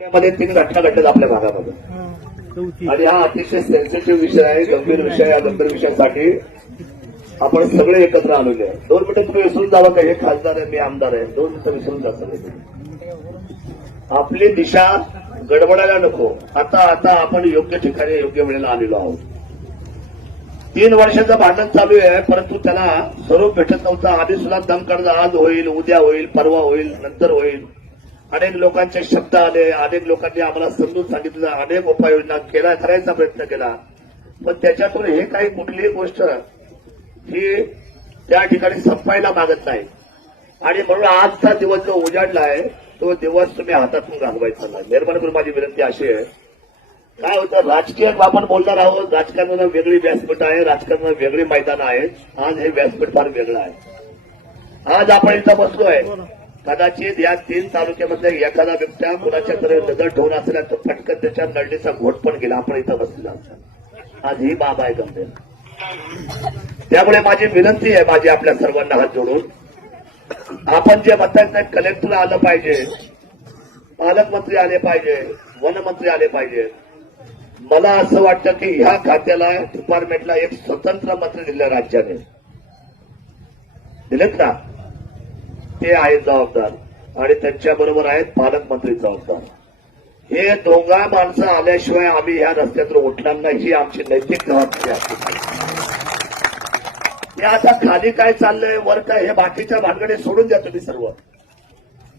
मध्ये 3 घटना घडल्यात आपल्या भागामध्ये आणि हा अतिशय सेन्सिटिव्ह विषय आहे, गंभीर विषय. या गंभीर विषयासाठी आपण सगळे एकत्र आलेले आहे. 2 मिनिटं तुम्ही विसरून जावं का हे खासदार आहे, मी आमदार आहे. 2 मिनिटं विसरून जातात. आपली दिशा गडबडायला नको. आता आपण योग्य ठिकाणी योग्य वेळेला आलेलो आहोत. 3 वर्षाचं भांडण चालू आहे, परंतु त्याला स्वरूप भेटत नव्हतं. आधी सुद्धा दम काढला, आज होईल, उद्या होईल, परवा होईल, नंतर होईल. अनेक लोकांचे शब्द आले, अनेक लोकांनी आम्हाला समजून सांगितलं, अनेक उपाययोजना करायचा प्रयत्न केला. पण त्याच्यातून हे काही कुठलीही गोष्ट ही त्या ठिकाणी संपायला मागत नाही. आणि म्हणून आजचा दिवस जो उजाडला आहे तो दिवस तुम्ही हातातून घालवायचा नाही. मेहरबानी करून माझी विनंती अशी आहे. काय होतं, राजकीय आपण बोलणार आहोत. राजकारणाला वेगळी व्यासपीठ आहे, राजकारणाला वेगळी मैदान आहेत. आज हे व्यासपीठ फार वेगळं आहे. आज आपण इथं बसलोय, कदाचित या 3 तालुक्यामध्ये एखादा बिबट्या कुणाच्याकडे नजर ठेवून असला तर पटकन त्याच्या नळणीचा घोट पण गेला. आपण इथं बसलेला आज ही बाब आहे गंभीर. त्यामुळे माझी विनंती आहे, माझी आपल्या सर्वांना हात जोडून, आपण जे म्हणतात कलेक्टर आलं पाहिजे, पालकमंत्री आले पाहिजे, वनमंत्री आले पाहिजे. मला असं वाटतं की ह्या खात्याला, डिपार्टमेंटला एक स्वतंत्र मंत्री दिलं राज्याने, दिलेत ना, ते आहेत जबाबदार आणि त्यांच्याबरोबर आहेत पालकमंत्री जबाबदार. हे दोघा माणसं आल्याशिवाय आम्ही ह्या रस्त्यातून उठणार नाही, ही आमची नैतिक जबाबदारी आहे. हे आता खाली काय चाललंय, वर काय, हे बाकीच्या भानगडे सोडून द्या तुम्ही सर्व.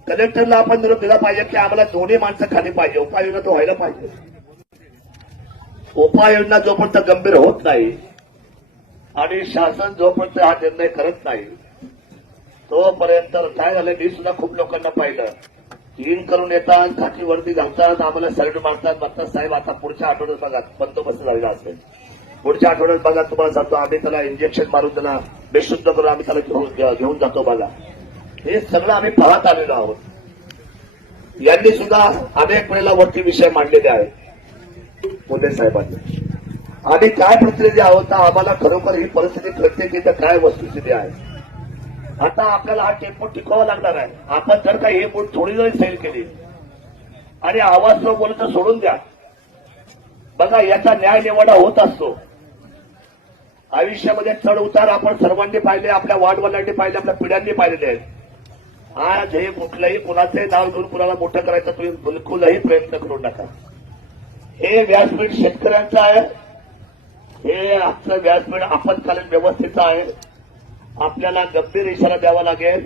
कलेक्टरला आपण निरोप दिला पाहिजे की आम्हाला दोन्ही माणसं खाली पाहिजे. उपाययोजना तो व्हायला पाहिजे. उपाययोजना जोपर्यंत गंभीर होत नाही आणि शासन जोपर्यंत हा निर्णय करत नाही तोपर्यंत काय झालं, मी सुद्धा खूप लोकांना पाहिलं, इन करून येतात, खाकी वर्दी घालतात, आम्हाला सॅल्यूट मारतात, म्हणतात साहेब आता पुढच्या आठवड्यात बघा बंदोबस्त झालेला असेल, पुढच्या आठवड्यात बघा तुम्हाला सांगतो आम्ही त्याला इंजेक्शन मारून त्याला बेशुद्ध करून आम्ही त्याला घेऊन जातो बघा. हे सगळं आम्ही पाहत आलेलो आहोत. यांनी सुद्धा अनेक वेळेला वरती विषय मांडलेले आहेत मोदी साहेबांनी. आम्ही काय प्रतिनिधी आहोत, आम्हाला खरोखर ही परिस्थिती कळते की तर काय वस्तुस्थिती आहे. आता आपल्याला हा टेम्पो टिकवावा लागणार आहे. आपण जर का हे बोट थोडी जरी सैल केली आणि आवाज न बोलत सोडून द्या, बघा याचा न्याय निवाडा होत असतो. आयुष्यामध्ये चढ उतार आपण सर्वांनी पाहिले, आपल्या वाडवडिलांनी पाहिले, आपल्या पिढ्यांनी पाहिलेले आहेत. आज हे कुठलंही कुणाचे नाव घेऊन कुणाला मोठं करायचं तुम्ही बिलकुलही प्रयत्न करू नका. हे व्यासपीठ शेतकऱ्यांचं आहे, हे आजचं व्यासपीठ आपत्कालीन व्यवस्थेचं आहे. आपल्याला गंभीर इशारा द्यावा लागेल.